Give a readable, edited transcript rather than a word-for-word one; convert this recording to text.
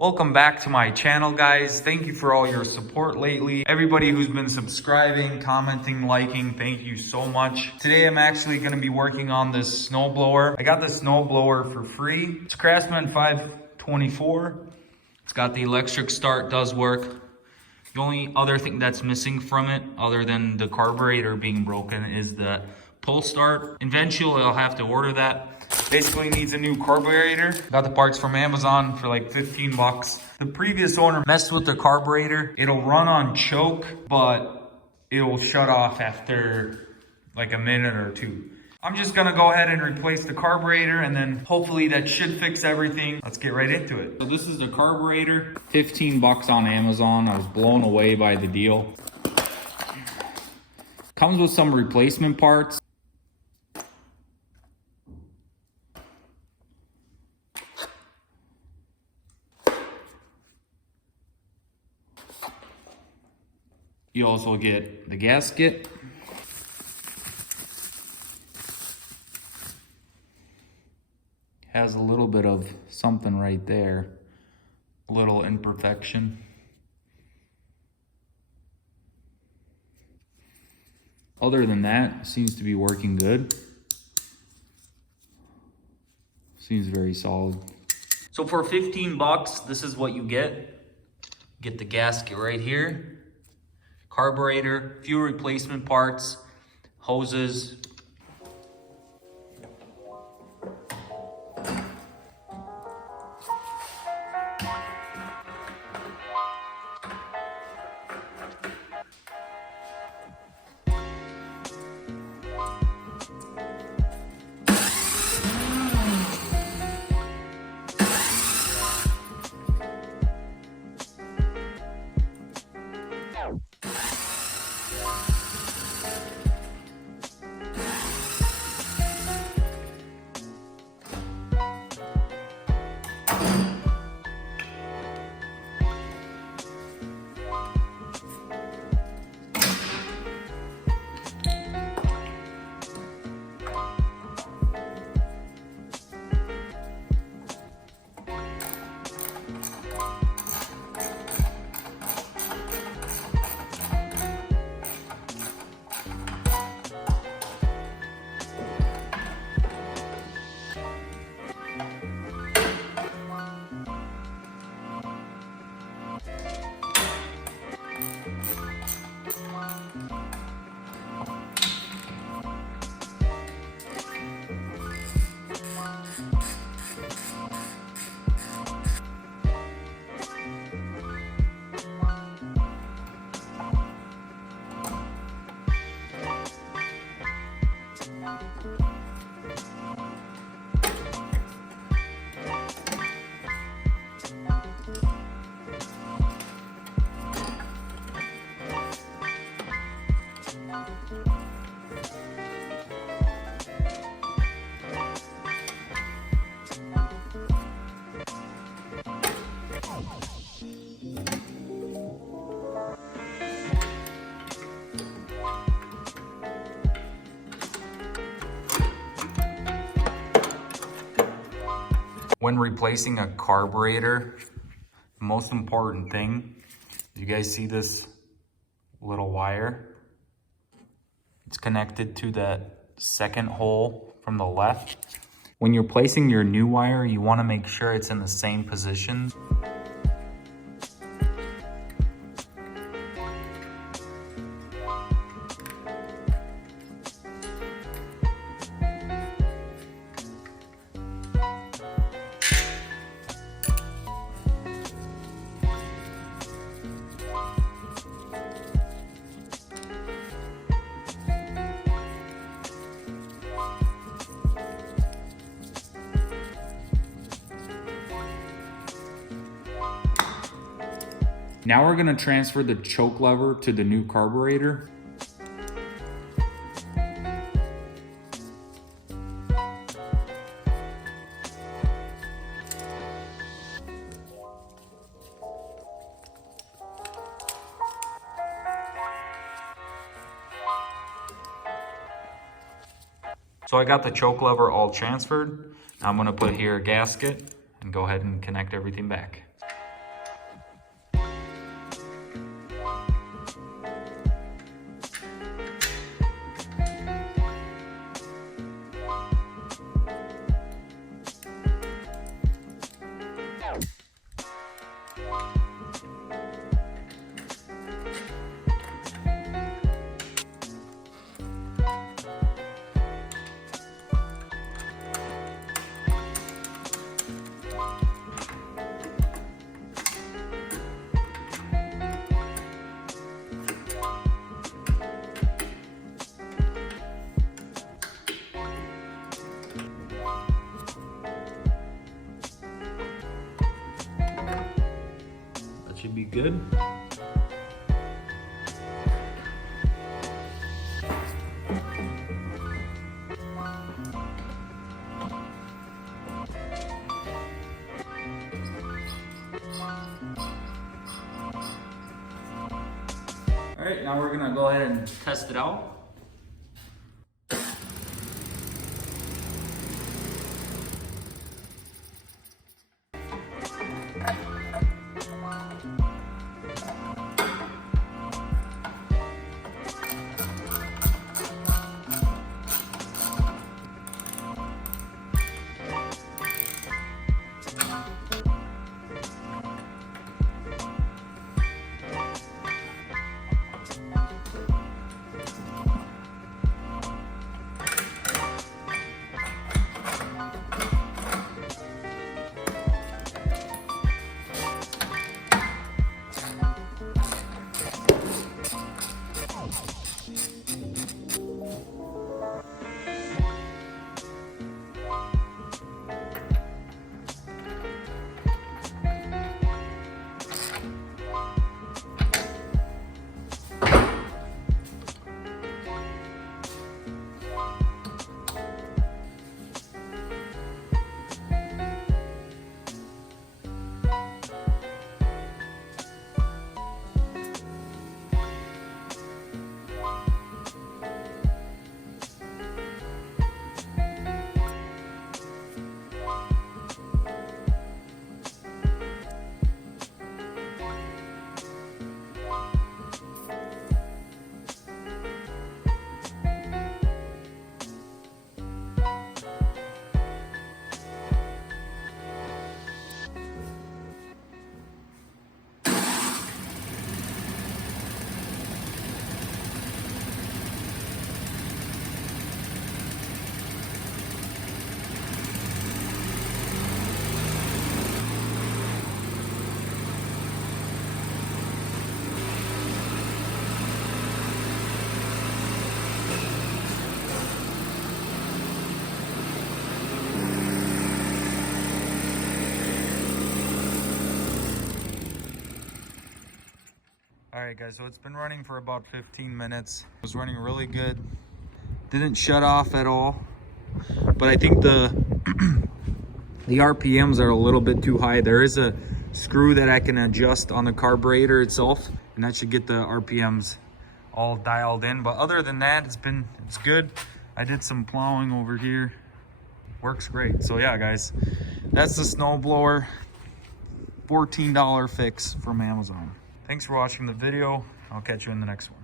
Welcome back to my channel, guys. Thank you for all your support lately. Everybody who's been subscribing, commenting, liking, thank you so much. Today I'm actually going to be working on this snowblower. I got the snowblower for free. It's Craftsman 524. It's got the electric start, does work. The only other thing that's missing from it, other than the carburetor being broken, is the pull start. Eventually I'll have to order that. Basically needs a new carburetor. Got the parts from Amazon for like 15 bucks. The previous owner messed with the carburetor. It'll run on choke, but it'll shut off after like a minute or two. I'm just gonna go ahead and replace the carburetor, and then hopefully that should fix everything. Let's get right into it. So this is the carburetor, 15 bucks on Amazon. I was blown away by the deal. Comes with some replacement parts. You also get the gasket. Has a little bit of something right there, a little imperfection. Other than that, seems to be working good. Seems very solid. So for 15 bucks, this is what you get. Get the gasket right here. Carburetor, few replacement parts, hoses. When replacing a carburetor, the most important thing, you guys see this little wire? It's connected to that second hole from the left. When you're placing your new wire, you want to make sure it's in the same position. Now we're gonna transfer the choke lever to the new carburetor. So I got the choke lever all transferred. Now I'm gonna put here a gasket and go ahead and connect everything back. should be good. All right, now we're gonna go ahead and test it out. All right guys, so it's been running for about 15 minutes. It was running really good. Didn't shut off at all. But I think the RPMs are a little bit too high. There is a screw that I can adjust on the carburetor itself, and that should get the RPMs all dialed in. But other than that, it's good. I did some plowing over here. Works great. So yeah, guys, that's the snowblower. $14 fix from Amazon. Thanks for watching the video. I'll catch you in the next one.